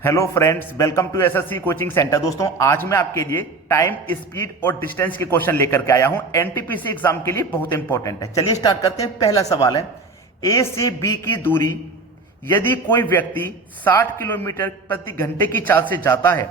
Hello friends, welcome to SSC coaching centre. दोस्तों, आज मैं आपके लिए टाइम, स्पीड और डिस्टेंस के क्वेश्चन लेकर के आया हूं। एनटीपीसी एग्जाम के लिए बहुत इंपॉर्टेंट है। चलिए स्टार्ट करते हैं। पहला सवाल है, ए से बी की दूरी यदि कोई व्यक्ति 60 किलोमीटर प्रति घंटे की चाल से जाता है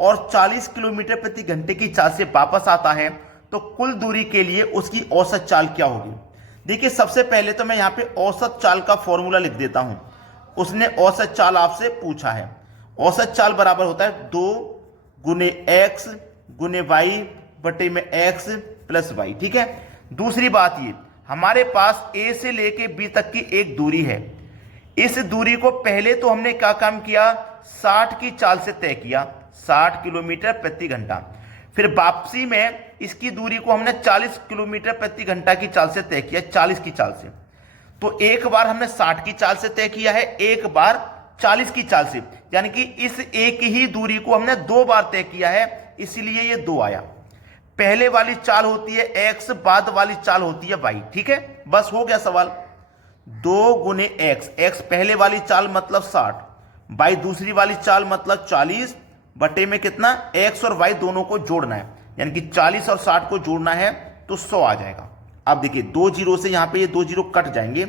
और 40 किलोमीटर प्रति घंटे की चाल से वापस आता है तो कुल दूरी के लिए उसकी औसत चाल क्या होगी। देखिए, सबसे पहले तो मैं यहां पे औसत चाल का फॉर्मूला लिख देता हूं। उसने औसत चाल आपसे पूछा है। औसत चाल बराबर होता है 2 गुने एक्स गुने वाई बटे में एक्स प्लस वाई। ठीक है। दूसरी बात, ये हमारे पास ए से लेके बी तक की एक दूरी है। इस दूरी को पहले तो हमने क्या काम किया, 60 की चाल से तय किया, 60 किलोमीटर प्रति घंटा। फिर वापसी में इसकी दूरी को हमने 40 किलोमीटर प्रति घंटा की चाल से तय किया, 40 की चाल से। तो एक बार हमने 60 की चाल से तय किया है, एक बार 40 की चाल से, यानी कि इस एक ही दूरी को हमने दो बार तय किया है, इसलिए ये 2 आया। पहले वाली चाल होती है x, बाद वाली चाल होती है y। ठीक है, बस हो गया सवाल। 2 गुने एक्स, एक्स पहले वाली चाल मतलब 60, y दूसरी वाली चाल मतलब 40 बटे में कितना, x और y दोनों को जोड़ना है, यानी कि 40 और 60 को जोड़ना है तो 100 आ जाएगा। अब देखिए, 2 जीरो से यहां पे ये 2 जीरो कट जाएंगे।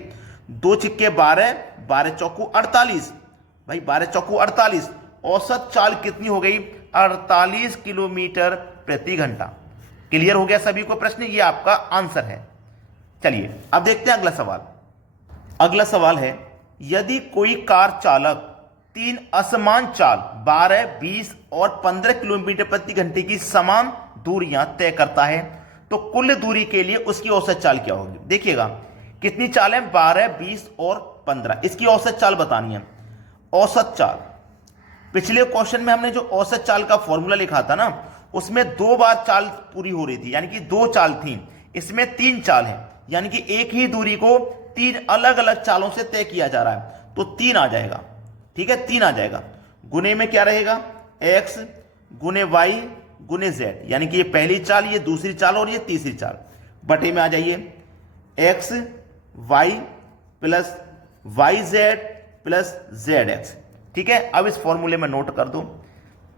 2 छिक्के 12, 12 चौकू 48, भाई 12 चौकू 48। औसत चाल कितनी हो गई, 48 किलोमीटर प्रति घंटा। क्लियर हो गया सभी को प्रश्न, ये आपका आंसर है। चलिए अब देखते हैं अगला सवाल। अगला सवाल है, यदि कोई कार चालक 3 असमान चाल 12, 20 और 15 किलोमीटर प्रति घंटे की समान दूरियां तय करता है तो कुल दूरी के लिए उसकी औसत चाल क्या होगी। देखिएगा, कितनी चाल है, 12, 20 और 15। इसकी औसत चाल बतानी है। औसत चाल, पिछले क्वेश्चन में हमने जो औसत चाल का फॉर्मूला लिखा था ना, उसमें 2 बार चाल पूरी हो रही थी, यानी कि 2 चाल थी। इसमें 3 चाल है, यानी कि एक ही दूरी को 3 अलग अलग चालों से तय किया जा रहा है, तो 3 आ जाएगा। ठीक है, 3 आ जाएगा। गुने में क्या रहेगा, x गुने y गुने z, यानी कि ये पहली चाल, ये दूसरी चाल और ये तीसरी चाल। बटे में आ जाइए, x y plus Y Z plus Z X. ठीक है, अब इस फॉर्मूले में नोट कर दो,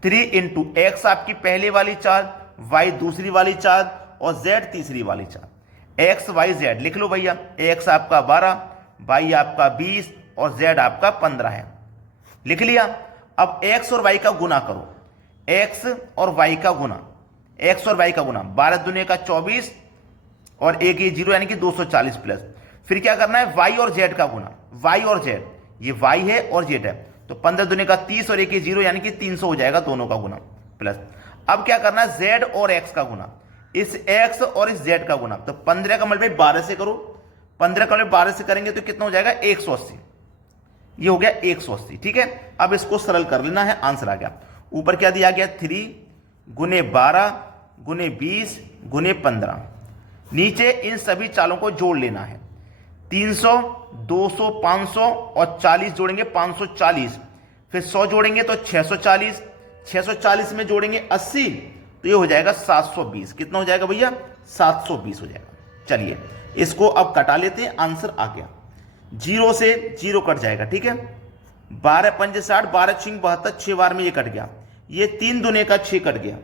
3 इंटू एक्स आपकी पहले वाली चाल, y दूसरी वाली चाल और z तीसरी वाली चाल। x y z लिख लो भैया। x आपका 12, y आपका 20 और z आपका 15 है। लिख लिया। अब x और y का गुना करो, x और y का गुना, x और y का गुना, 12 दुने का 24 और एक ये जीरो, यानी कि 240 प्लस। फिर क्या करना है, y और z का गुना, y और z, ये y है और z है, तो 15 दुने का 30 और एक ये जीरो, यानी कि 300 हो जाएगा, दोनों का गुना प्लस। अब क्या करना है, z और x का गुना, इस x और इस z का गुना। तो 15 का मल्टीप्लाई 12 से करो, 15 का मल्टीप्लाई 12 से करेंगे तो कितना हो जाएगा, 180। ये हो गया 180। ठीक है, अब इसको सरल कर लेना है, आंसर आ गया। ऊपर क्या दिया गया, 3 गुने 12 गुने 20 गुने 15। नीचे इन सभी चालों को जोड़ लेना है। 300, 200, 500 और 40 जोड़ेंगे 540, फिर 100 जोड़ेंगे तो 640, 640 में जोड़ेंगे 80 तो ये हो जाएगा 720। कितना हो जाएगा भैया, 720 हो जाएगा। चलिए इसको अब कटा लेते हैं, आंसर आ गया। 0 से 0 कट जाएगा। ठीक है, 12 पंजे 60, 12 छिंग 72, 6 बार में ये कट गया। ये 3 दुने का 6 कट गया।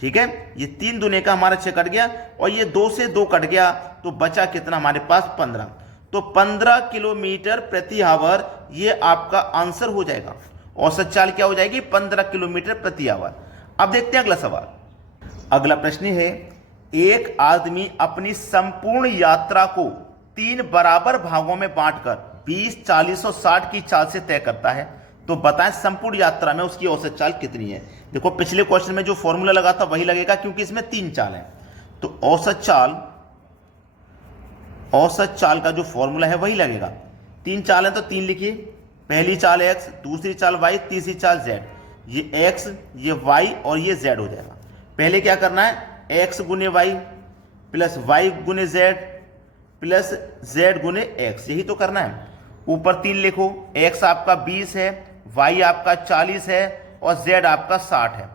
ठीक है, ये 3 दुने का हमारा 6 कट गया और ये 2 से 2 कट गया, तो बचा कितना हमारे पास, 15। तो 15 किलोमीटर प्रति आवर ये आपका आंसर हो जाएगा। औसत चाल क्या हो जाएगी, 15 किलोमीटर प्रति आवर। अब देखते हैं अगला सवाल। अगला प्रश्न है, एक आदमी अपनी संपूर्ण यात्रा को 3 बराबर भागों में बांटकर 20, 40 और 60 की चाल से तय करता है, तो बताएं संपूर्ण यात्रा में उसकी औसत चाल कितनी है। देखो, पिछले क्वेश्चन में जो फॉर्मूला लगा था वही लगेगा, क्योंकि इसमें 3 चाल है। तो औसत चाल का जो फॉर्मूला है वही लगेगा। 3 चाल है तो 3 लिखिए। पहली चाल x, दूसरी चाल y, तीसरी चाल z। ये x, ये y और ये z हो जाएगा। पहले क्या करना है, x गुने y प्लस y गुने z प्लस z गुने x, यही तो करना है। ऊपर 3 लिखो, x आपका 20 है, y आपका 40 है और z आपका 60 है।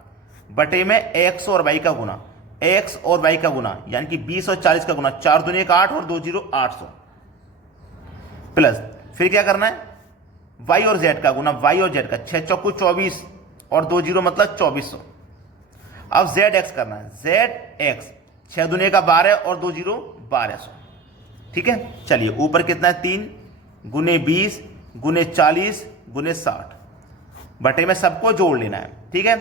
बटे में x और y का गुना, x और y का गुना, यानी कि 20 और 40 का गुना, 4 दुनिया का 8 और 2 जीरो 800 प्लस। फिर क्या करना है, वाई और जेड का गुना, वाई और जेड का, 6 चौको 24 और 2 जीरो मतलब 2400। अब जेड एक्स करना है, जेड एक्स 6 दुनिया का 12 और 2 जीरो 1200। ठीक है, चलिए ऊपर कितना है 3 गुने 20 गुने 40 गुने 60 बटे में सबको जोड़ लेना है। ठीक है,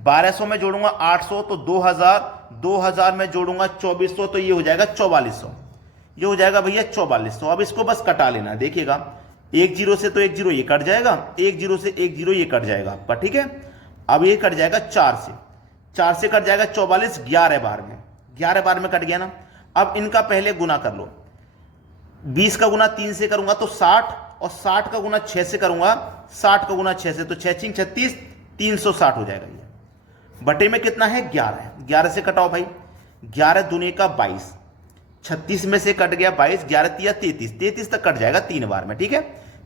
1200 में जोड़ूंगा 800 तो 2000, 2000 में जोड़ूंगा 2400 तो ये हो जाएगा 4400, ये हो जाएगा भैया 4400। अब इसको बस कटा लेना, देखिएगा एक जीरो से तो एक जीरो ये कट जाएगा, एक जीरो से एक जीरो ये कट जाएगा आपका। ठीक है, अब ये कट जाएगा 4 से कट जाएगा 44, 11 बार में, 11 बार में कट गया ना। अब इनका पहले गुना कर लो, 20 का गुना 3 से करूंगा तो 60 और 60 का गुना 6 से करूंगा, 60 का गुना 6 से तो 6 6 36, 360 हो जाएगा। ये बटे में कितना है 11 है, 11 से कटाओ भाई, 11 दुनिया का 22, 36 में से कट गया 22, 11 तिया 33, 33 तक कट जाएगा 3 बार में। ठीक है,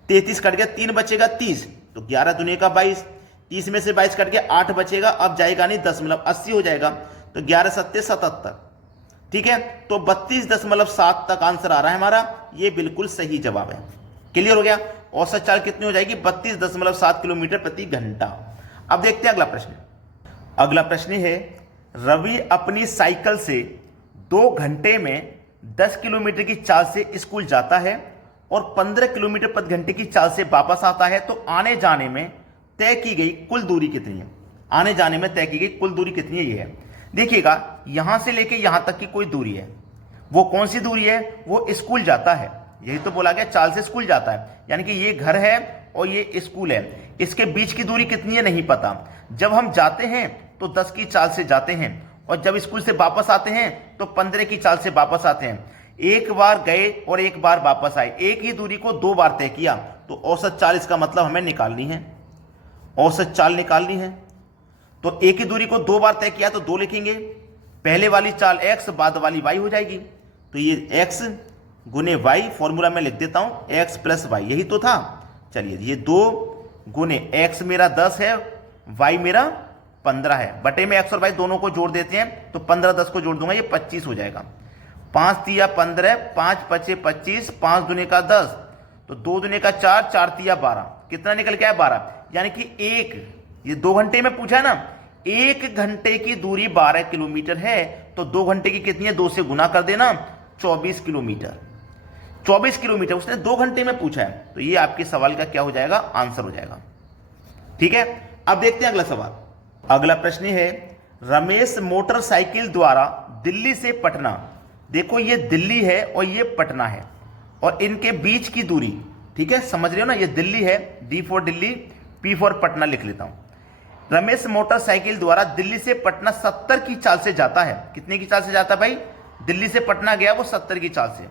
33 कट गया, 3 बचेगा 30 तो 11 दुनिया का 22, 30 में से 22 कट गया 8 बचेगा, अब जाएगा नहीं 10 मतलब 80 हो जाएगा तो 11 सत्ते 77। ठीक है, तो 32.7 तक आंसर आ रहा है हमारा, ये बिल्कुल सही जवाब है। क्लियर हो गया। औसत चाल कितनी हो जाएगी 32.7 किलोमीटर प्रति घंटा। अब देखते हैं अगला प्रश्न। अगला प्रश्न है, रवि अपनी साइकिल से 2 घंटे में 10 किलोमीटर की चाल से स्कूल जाता है और 15 किलोमीटर प्रति घंटे की चाल से वापस आता है, तो आने जाने में तय की गई कुल दूरी कितनी है? आने जाने में तय की गई कुल दूरी कितनी है? ये है, देखिएगा यहां से लेके यहां तक की कोई दूरी है, वो कौन सी दूरी है? वो स्कूल जाता है, यही तो बोला गया चाल से स्कूल जाता है, यानी कि ये घर है और ये स्कूल है, इसके बीच की दूरी कितनी है नहीं पता। जब हम जाते हैं तो 10 की चाल से जाते हैं और जब स्कूल से वापस आते हैं तो 15 की चाल से वापस आते हैं। एक बार गए और एक बार वापस आए, एक ही दूरी को 2 बार तय किया, तो औसत चाल इसका मतलब हमें निकालनी है, औसत चाल निकालनी है। तो एक ही दूरी को 2 बार तय किया तो 2 लिखेंगे, पहले वाली चाल x बाद वाली y हो जाएगी, तो ये x गुने y, फॉर्मूला में लिख देता हूं x प्लस y, यही तो था। चलिए ये 2 गुने x मेरा 10 है, y मेरा 15 है, बटे में x और y दोनों को जोड़ देते हैं तो 15 10 को जोड़ दूंगा ये 25 हो जाएगा। 5 तिया 15, 5 पचे 25, 5 दुने का 10 तो 2 दुने का 4, 4 तिया 12, कितना निकल के आया 12, यानी कि ये 2 घंटे में पूछा है ना, 1 घंटे की दूरी 12 किलोमीटर है, तो 2 घंटे की कितनी है 2 से गुना कर देना, 24 किलोमीटर। 24 किलोमीटर उसने 2 घंटे में पूछा है, तो ये आपके सवाल का क्या हो जाएगा आंसर हो जाएगा। ठीक है, अब देखते हैं अगला सवाल। अगला प्रश्न है, रमेश मोटरसाइकिल द्वारा दिल्ली से पटना, देखो ये दिल्ली है और ये पटना है और इनके बीच की दूरी, ठीक है समझ रहे हो ना, ये दिल्ली है, D for Delhi, P for Patna लिख लेता हूं। रमेश मोटरसाइकिल द्वारा दिल्ली से पटना 70 की चाल से जाता है, कितने की चाल से जाता है भाई? दिल्ली से पटना गया वो 70 की चाल से,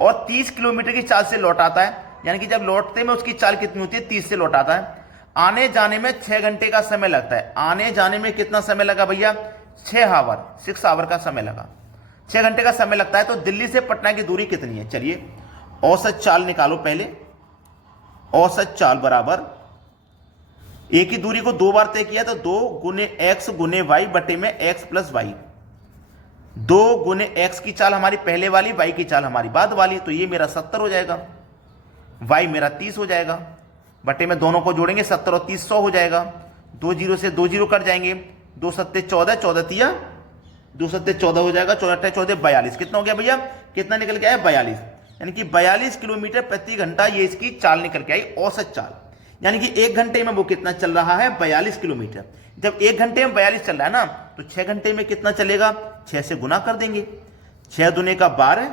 और 30 किलोमीटर की चाल से लौट आता है, यानी कि जब लौटते में उसकी चाल कितनी होती है 30 से लौट आता है। आने जाने में 6 घंटे का समय लगता है, आने जाने में कितना समय लगा भैया? 6 आवर का समय लगा, 6 घंटे का समय लगता है। तो दिल्ली से पटना की दूरी कितनी है? चलिए औसत चाल निकालो पहले। औसत चाल बराबर एक ही दूरी को 2 बार तय किया तो 2 गुने x गुने y बटे में x प्लस y, 2 गुने x की चाल हमारी पहले वाली, y की चाल हमारी बाद वाली, तो ये मेरा 70 हो जाएगा, y मेरा 30 हो जाएगा, बटे में दोनों को जोड़ेंगे 70 और 30 100 हो जाएगा, 2 जीरो से 2 जीरो कट जाएंगे, 2 सत्ते 14, 14 तिया 2 सत्ते 14 हो जाएगा, 14 14 42, कितना हो गया भैया? कितना निकल के आया? 42, यानी कि 42 किलोमीटर प्रति घंटा ये इसकी चाल निकल के आई, औसत चाल। यानी कि 1 घंटे में वो कितना चल रहा है? 42 किलोमीटर। जब 1 घंटे में 42 चल रहा है ना, तो 6 घंटे में कितना चलेगा? 6 से गुना कर देंगे, 6 दुने का 12,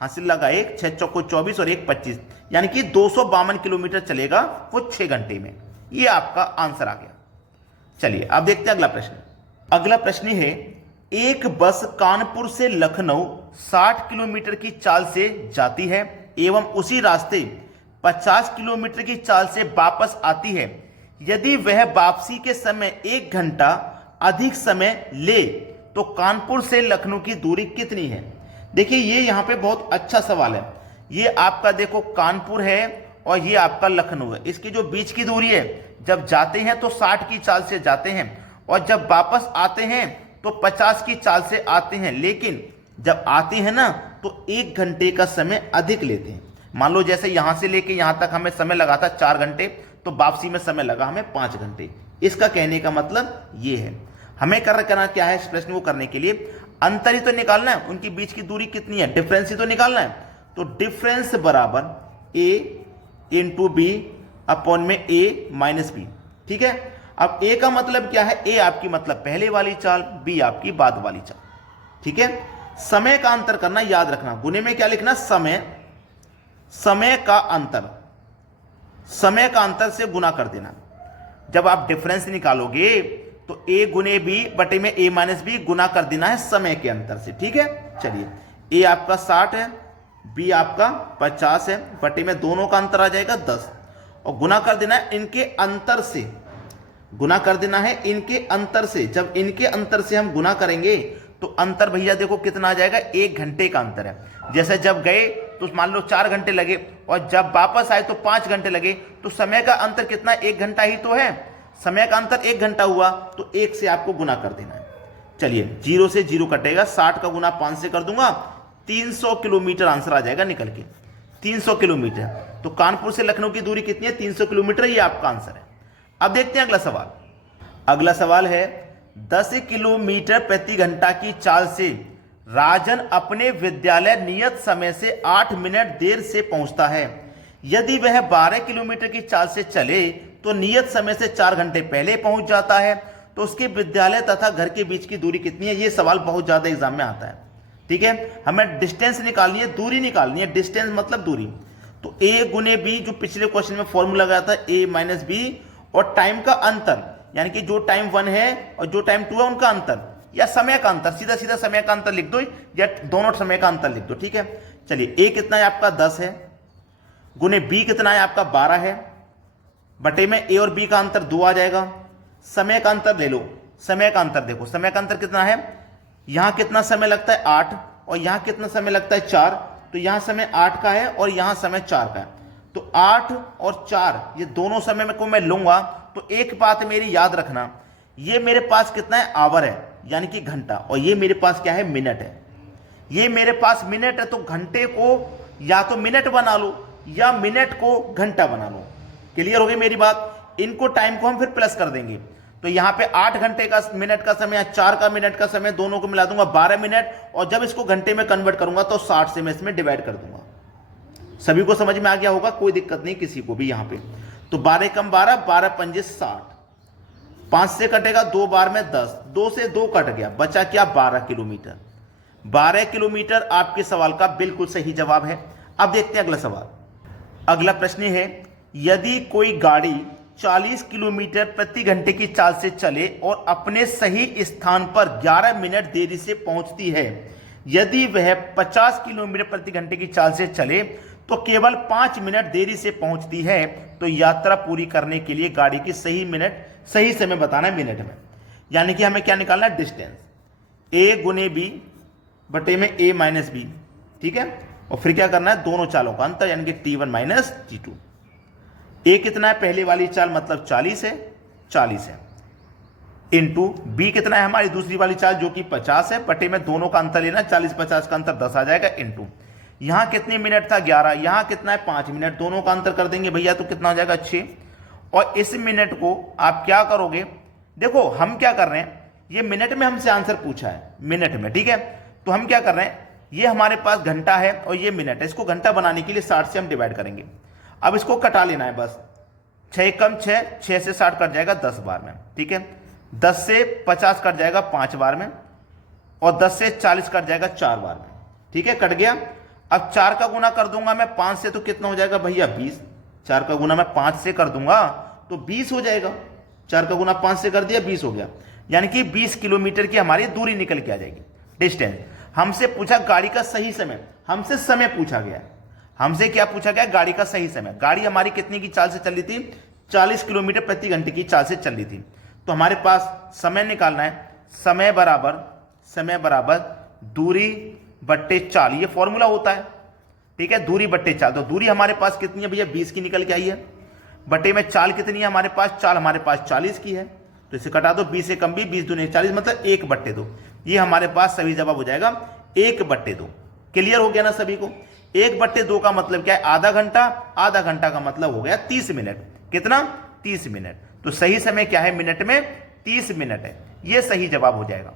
हासिल लगा 1, 6 चौको 24 और 1 25, यानी कि 252 किलोमीटर चलेगा वो 6 घंटे में। ये आपका आंसर आ गया। चलिए अब देखते हैं अगला प्रश्न। अगला प्रश्न है, एक बस कानपुर से लखनऊ 60 किलोमीटर की चाल से जाती है एवं उसी रास्ते 50 किलोमीटर की चाल से वापस आती है। यदि वह वापसी के समय 1 घंटा अधिक समय ले तो कानपुर से लखनऊ की दूरी कितनी है? देखिए ये यहां पे बहुत अच्छा सवाल है। ये आपका देखो कानपुर है और ये आपका लखनऊ है, इसकी जो बीच की दूरी है, जब जाते हैं तो 60 की चाल से जाते हैं और जब वापस आते हैं तो 50 की चाल से आते हैं, लेकिन जब आते हैं ना तो 1 घंटे का समय अधिक लेते हैं। मान लो जैसे यहां से लेके यहां तक हमें समय लगा था 4 घंटे, तो वापसी में समय लगा हमें 5 घंटे। इसका कहने का मतलब ये है। हमें करना क्या है इस प्रश्न को करने के लिए, अंतर ही तो निकालना है, उनकी बीच की दूरी कितनी है, डिफरेंस ही तो निकालना है। तो डिफरेंस बराबर ए इंटू बी अपॉन में ए माइनस बी। ठीक है, अब ए का मतलब क्या है, ए आपकी मतलब पहले वाली चाल, बी आपकी बाद वाली चाल। ठीक है, समय का अंतर करना याद रखना, गुने में क्या लिखना, समय का अंतर, समय का अंतर से गुना कर देना। जब आप डिफरेंस निकालोगे तो a गुने बी बटे में a माइनस बी गुना कर देना है समय के अंतर से। ठीक है, चलिए a आपका 60 है, b आपका 50 है, बटे में दोनों का अंतर आ जाएगा 10, और गुना कर देना है इनके अंतर से, गुना कर देना है इनके अंतर से। जब इनके अंतर से हम गुना करेंगे तो अंतर भैया देखो कितना आ जाएगा, 1 घंटे का अंतर है। जैसे जब गए तो मान लो 4 घंटे लगे, और जब वापस आए तो 5 घंटे लगे, तो समय का अंतर कितना, 1 घंटा ही तो है। समय का अंतर 1 घंटा हुआ तो 1 से आपको गुना कर देना है। चलिए 0 से 0 कटेगा, 60 का गुना 5 से कर दूंगा, 300 किलोमीटर आंसर आ जाएगा निकल के, 300 किलोमीटर। तो कानपुर से लखनऊ की दूरी कितनी है, 300 किलोमीटर, ये आपका आंसर है। अब देखते हैं अगला सवाल। अगला सवाल है 10 किलोमीटर प्रति घंटा की चाल से राजन अपने विद्यालय नियत समय से 8 मिनट देर से पहुंचता है। यदि वह 12 किलोमीटर की चाल से चले तो नियत समय से 4 घंटे पहले पहुंच जाता है, तो उसके विद्यालय तथा घर के बीच की दूरी कितनी है। यह सवाल बहुत ज्यादा एग्जाम में आता है। ठीक है, हमें डिस्टेंस निकालनी है, दूरी निकालनी है, डिस्टेंस मतलब दूरी। तो a गुने बी, जो पिछले क्वेश्चन में फॉर्मूला लगाया था, a माइनस बी, और टाइम का अंतर, यानी कि जो टाइम 1 है और जो टाइम 2 है उनका अंतर, या समय का अंतर, सीधा सीधा समय का अंतर लिख दो, या दोनों समय का अंतर लिख दो। ठीक है, चलिए a कितना है आपका 10 है, गुने b कितना है आपका 12 है, बटे में a और b का अंतर 2 आ जाएगा। समय का अंतर ले लो, समय का अंतर देखो, समय का अंतर कितना है, यहां कितना समय लगता है 8, और यहां कितना समय लगता है 4, तो यहां समय 8 का है और यहां समय 4 का है। तो 8 और 4 ये दोनों समय को मैं लूंगा, तो एक बात मेरी याद रखना, ये मेरे पास कितना है, आवर है, यानी कि घंटा, और ये मेरे पास क्या है, मिनट है। ये मेरे पास मिनट है, तो घंटे को या तो मिनट बना लो या मिनट को घंटा बना लो। क्लियर हो गई मेरी बात। इनको टाइम को हम फिर प्लस कर देंगे, तो यहां पे 8 घंटे का मिनट का समय, 4 का मिनट का समय, दोनों को मिला दूंगा 12 मिनट, और जब इसको घंटे में कन्वर्ट करूंगा तो 60 से मैं इसमें डिवाइड कर दूंगा। सभी को समझ में आ गया होगा, कोई दिक्कत नहीं किसी को भी। यहां पे तो 12 कम 12, 12 पंजे 60, 5 से कटेगा 2 बार में 10, 2 से 2 कट गया, बचा क्या 12 किलोमीटर। 12 किलोमीटर आपके सवाल का बिल्कुल सही जवाब है। अब देखते हैं अगला सवाल। अगला प्रश्न है, यदि कोई गाड़ी 40 किलोमीटर प्रति घंटे की चाल से चले और अपने सही स्थान पर 11 मिनट देरी से पहुंचती है, यदि वह 50 किलोमीटर प्रति घंटे की चाल से चले तो केवल 5 मिनट देरी से पहुंचती है, तो यात्रा पूरी करने के लिए गाड़ी की सही समय बताना है मिनट में। यानी कि हमें क्या निकालना है, डिस्टेंस, a गुने बी बटे में a माइनस बी। ठीक है, और फिर क्या करना है, दोनों चालों का अंतर, यानी कि t1 माइनस t2। a कितना है, पहले वाली चाल मतलब 40 है, इंटू b कितना है हमारी दूसरी वाली चाल जो कि 50 है, बटे में दोनों का अंतर लेना, 40-50 का अंतर 10 आ जाएगा, इंटू यहां कितने मिनट था 11, यहां कितना है 5 मिनट, दोनों का अंतर कर देंगे भैया तो कितना हो जाएगा 6। और इस मिनट को आप क्या करोगे, देखो हम क्या कर रहे हैं, ये मिनट में हमसे आंसर पूछा है, मिनट में। ठीक है, तो हम क्या कर रहे हैं, ये हमारे पास घंटा है और ये मिनट है, इसको घंटा बनाने के लिए 60 से हम डिवाइड करेंगे। अब इसको कटा लेना है बस, 6 कम 6, 6 से 60 कट जाएगा 10 बार में। ठीक है, 10 से 50 कट जाएगा 5 बार में, और 10 से 40 कट जाएगा 4 बार में। ठीक है, कट गया। अब 4 का गुना कर दूंगा मैं 5 से, तो कितना हो जाएगा भैया 20। 4 का गुना मैं 5 से कर दूंगा तो 20 हो जाएगा, 4 का गुना 5 से कर दिया 20 हो गया, यानी कि 20 किलोमीटर की हमारी दूरी निकल के आ जाएगी, डिस्टेंस। हमसे पूछा गाड़ी का सही समय, हमसे समय पूछा गया, हमसे क्या पूछा गया, गाड़ी का सही समय। गाड़ी हमारी कितने की चाल से चल रही थी, 40 किलोमीटर प्रति घंटे की चाल से चल रही थी, तो हमारे पास समय निकालना है, समय बराबर दूरी बट्टे चाल, ये फॉर्मूला होता है। ठीक है, दूरी बट्टे चाल, तो दूरी हमारे पास कितनी है भैया 20 की निकल के आई है, बट्टे में चाल कितनी है हमारे पास, चाल हमारे पास 40 की है, तो इसे कटा दो, 20 से कम भी, 20 दूनी 40, मतलब 1/2। ये हमारे पास सही जवाब हो जाएगा 1/2। क्लियर हो गया ना सभी को। 1/2 का मतलब क्या है, आधा घंटा, आधा घंटा का मतलब हो गया 30 मिनट। कितना, 30 मिनट। तो सही समय क्या है मिनट में, 30 मिनट है। यह सही जवाब हो जाएगा।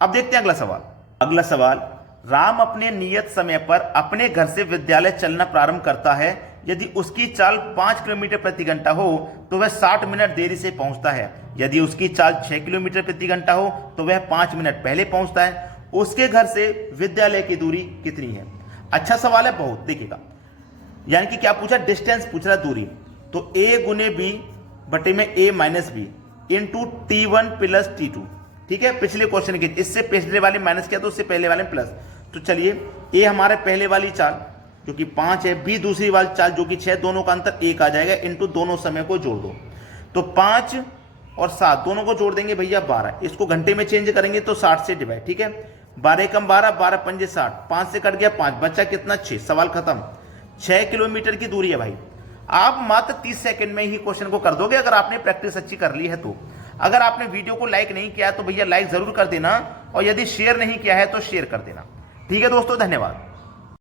अब देखते हैं अगला सवाल। अगला सवाल, राम अपने नियत समय पर अपने घर से विद्यालय चलना प्रारंभ करता है। यदि उसकी चाल 5 किलोमीटर प्रति घंटा हो तो वह 60 मिनट देरी से पहुंचता है। यदि उसकी चाल 6 किलोमीटर प्रति घंटा हो तो वह 5 मिनट पहले पहुंचता है। उसके घर से विद्यालय की दूरी कितनी है? अच्छा सवाल है बहुत, देखिएगा। यानी कि क्या पूछा, डिस्टेंस पूछ रहा, दूरी। तो a गुने b बटे में a minus B into T1 plus T2। ठीक है, पिछले क्वेश्चन के, इससे पिछले वाले माइनस किया तो उससे पहले वाले प्लस। तो चलिए, a हमारे पहले वाली चाल जो कि 5 है, b दूसरी वाली चाल जो कि 6, दोनों का अंतर 1 आ जाएगा, इंटू दोनों समय को जोड़ दो। तो 5 और 7 दोनों को जोड़ देंगे भैया 12। इसको घंटे में चेंज करेंगे तो 60 से डिवाइड। ठीक है, 12 कम 12, 12 पंजे 60, 5 से कट गया 5, बच्चा कितना, 6। सवाल खत्म। 6 किलोमीटर की दूरी है भाई। आप मात्र 30 सेकंड में ही क्वेश्चन को कर दोगे अगर आपने प्रैक्टिस अच्छी कर ली है तो। अगर आपने वीडियो को लाइक नहीं किया तो भैया लाइक जरूर कर देना, और यदि शेयर नहीं किया है तो शेयर कर देना। ठीक है दोस्तों, धन्यवाद।